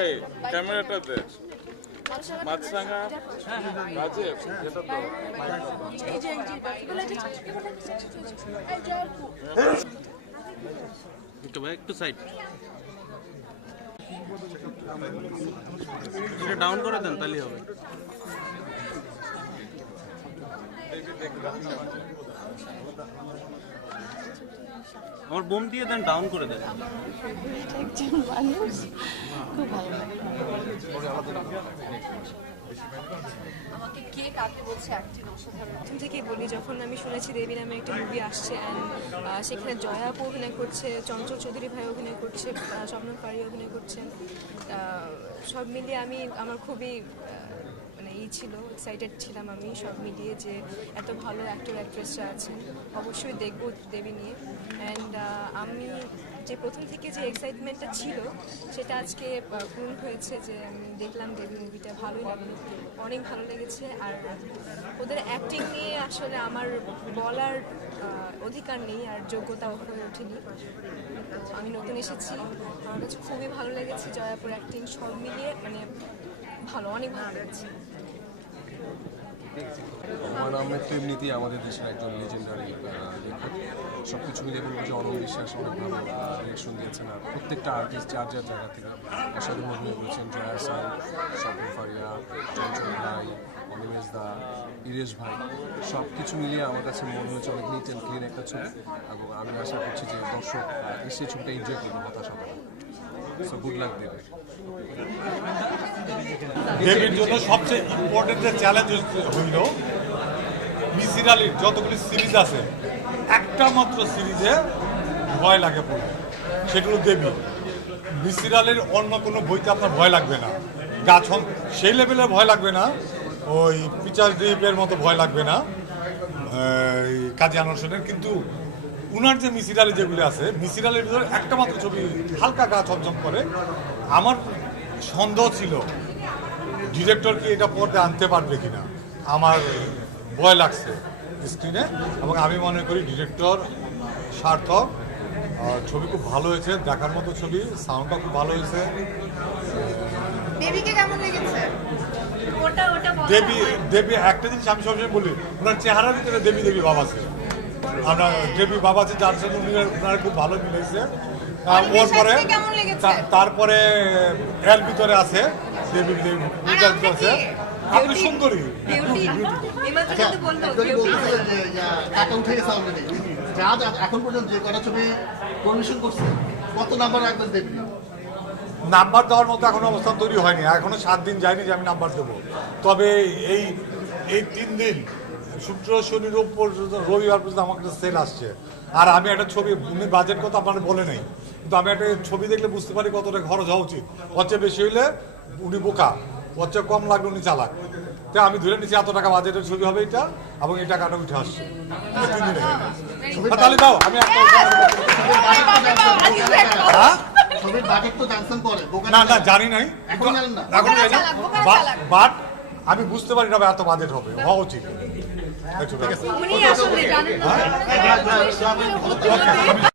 এই ক্যামেরাটাতে মাছরাঙা রাজীব এটা তো একটু সাইড এটা ডাউন করে দেন তাহলেই হবে। আমার বোম দিয়ে দেন, ডাউন করে দেন। একজন মানুষ খুব ভালো লাগে। আমাকে কে কাকে বলছে অ্যাক্টিং অসাধারণ। প্রথম থেকেই বলি, যখন আমি শুনেছি দেবী নামে একটা মুভি আসছে অ্যান্ড সেখানে জয়া আপু অভিনয় করছে, চঞ্চল চৌধুরী ভাই অভিনয় করছে, স্বপ্ন পাড়ি অভিনয় করছেন, সব মিলিয়ে আমার খুবই ছিল, এক্সাইটেড ছিলাম আমি সব মিলিয়ে যে এত ভালো অ্যাক্টর অ্যাক্ট্রেসরা আছেন, অবশ্যই দেখব দেবী নিয়ে। অ্যান্ড আমি যে প্রথম থেকে যে এক্সাইটমেন্টটা ছিল সেটা আজকে পূরণ হয়েছে, যে আমি দেখলাম দেবী মুভিটা, ভালোই লাগলো, অনেক ভালো লেগেছে। আর ওদের অ্যাক্টিং নিয়ে আসলে আমার বলার অধিকার নেই আর যোগ্যতা হয়ে ওঠেনি। তো আমি নতুন এসেছি, আমার কাছে খুবই ভালো লেগেছে, জয়াপুর অ্যাক্টিং সব মিলিয়ে ভালো, অনেক ভালো লেগেছে। আমার নাম এমনিতে আমাদের দেশের একজন লেজেন্ডারি লেখক, সব কিছু মিলিয়ে বলবো যে অনন্ত বিশ্বাস অনেক ভালো রিয়েকশন দিয়েছেন। আর প্রত্যেকটা আর্টিস্ট যার যার জায়গা থেকে অসাধারণ অভিনয় করেছেন। জয়া স্যার, স্বপ্ন ফারিয়া, চঞ্চল ভাই, অনিমেষ দা, ইরেশ ভাই, সব কিছু মিলিয়ে আমার কাছে মনে হয়েছে অনেক নিট অ্যান্ড ক্লিন একটা ছবি, এবং আমি আশা করছি যে দর্শক এসে ছবিটা এনজয় করবে হতাশা হবে। সো গুড লাক দেবে। দেবীর জন্য সবচেয়ে ইম্পর্টেন্ট যে চ্যালেঞ্জ হইল মিসির আলীর যতগুলি সিরিজ আছে একটা মাত্র সিরিজে ভয় লাগে পড়বে, সেটা হলো দেবী। মিসির আলীর অন্য কোনো বইতে আপনার ভয় লাগবে না, গাছন সেই লেভেলের ভয় লাগবে না, ওই পিচার দ্বীপের মতো ভয় লাগবে না কাজী আনোয়ার হোসেনের। কিন্তু উনার যে মিসির আলী যেগুলি আছে, মিসির আলীর ভিতরে একটা মাত্র ছবি হালকা গা ছমছম করে। আমার সন্দেহ ছিল ডিরেক্টর কি এটা পর্দায় আনতে পারবে কিনা, আমার ভয় লাগছে স্ক্রিনে। এবং আমি মনে করি ডিরেক্টর সার্থক, ছবি খুব ভালো হয়েছে, দেখার মতো ছবি, সাউন্ডটা খুব ভালো হয়েছে। দেবীকে কেমন লেগেছে? দেবী একটা জিনিস আমি সবসময় বলি, ওনার চেহারার ভিতরে দেবী দেবী ভাব আছে। আমরা দেবী বাবা আছে, যার সাথে ওনারা খুব ভালো মিলেছে। ওর পরে তারপরে এর ভিতরে আছে দেবীর ভিতরে আছে আপনি সুন্দরী। এখন পর্যন্ত যে কটা ছবি পরিবেশন করছে কত নাম্বার রাখবেন দেবী? নাম্বার দেওয়ার মতো এখন অবস্থান তৈরি হয়নি, এখনো 7 দিন যায়নি যে আমি নাম্বার দেবো। তবে এই 3 দিন শুক্র শনি রবিবার পর্যন্ত আমার কাছে সেল আসছে। আর আমি একটা ছবি, উনি বাজেট কথা আপনার বলে নাই, কিন্তু আমি একটা ছবি দেখলে বুঝতে পারি কতটা খরচ হওয়া উচিত। হচ্ছে বেশি হইলে উনি বোকা, হচ্ছে কম লাগলে উনি চালাক। তাই আমি ধরে নিচ্ছি এত টাকা বাজেটের ছবি হবে এটা, এবং এই টাকাটা উঠে আসছে 3 দিনে। তাহলে দাও আমি না না জানি নাই, বাট আমি বুঝতে পারি না এত বাজেট হবে, হওয়া উচিত।